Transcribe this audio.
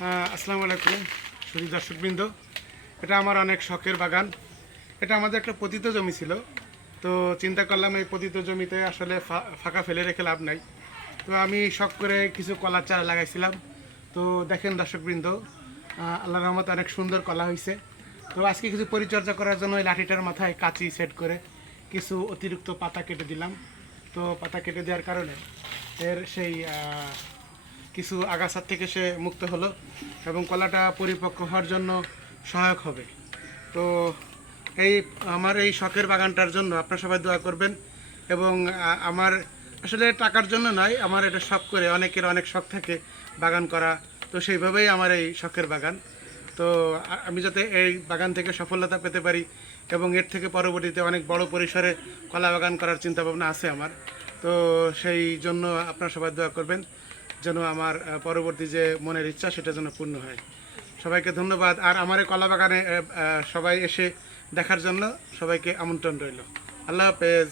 আসসালামু আলাইকুম সুধী দর্শকবৃন্দ। এটা আমার অনেক শখের বাগান। এটা আমাদের একটা পতিত জমি ছিল, তো চিন্তা করলাম এই পতিত জমিতে আসলে ফাঁকা ফেলে রেখে লাভ নাই। তো আমি শখ করে কিছু কলার চারা লাগাইছিলাম। তো দেখেন দর্শকবৃন্দ, আল্লাহর রহমতে অনেক সুন্দর কলা হয়েছে। তো আজকে কিছু পরিচর্যা করার জন্য ওই লাঠিটার মাথায় কাঁচি সেট করে কিছু অতিরিক্ত পাতা কেটে দিলাম। তো পাতা কেটে দেওয়ার কারণে এর সেই কিছু আগাছার থেকে সে মুক্ত হলো এবং কলাটা পরিপক্ক হওয়ার জন্য সহায়ক হবে। তো এই আমার এই শখের বাগানটার জন্য আপনারা সবাই দোয়া করবেন। এবং আমার আসলে টাকার জন্য নয়, আমার এটা শখ করে, অনেকের অনেক শখ থাকে বাগান করা, তো সেইভাবেই আমার এই শখের বাগান। তো আমি যাতে এই বাগান থেকে সফলতা পেতে পারি এবং এর থেকে পরবর্তীতে অনেক বড় পরিসরে কলা বাগান করার চিন্তাভাবনা আছে আমার। তো সেই জন্য আপনারা সবাই দোয়া করবেন যেন আমার পরবর্তী যে মনের ইচ্ছা সেটা যেন পূর্ণ হয়। সবাইকে ধন্যবাদ। আর আমার এই কলা বাগানে সবাই এসে দেখার জন্য সবাইকে আমন্ত্রণ রইল। আল্লাহ হাফেজ।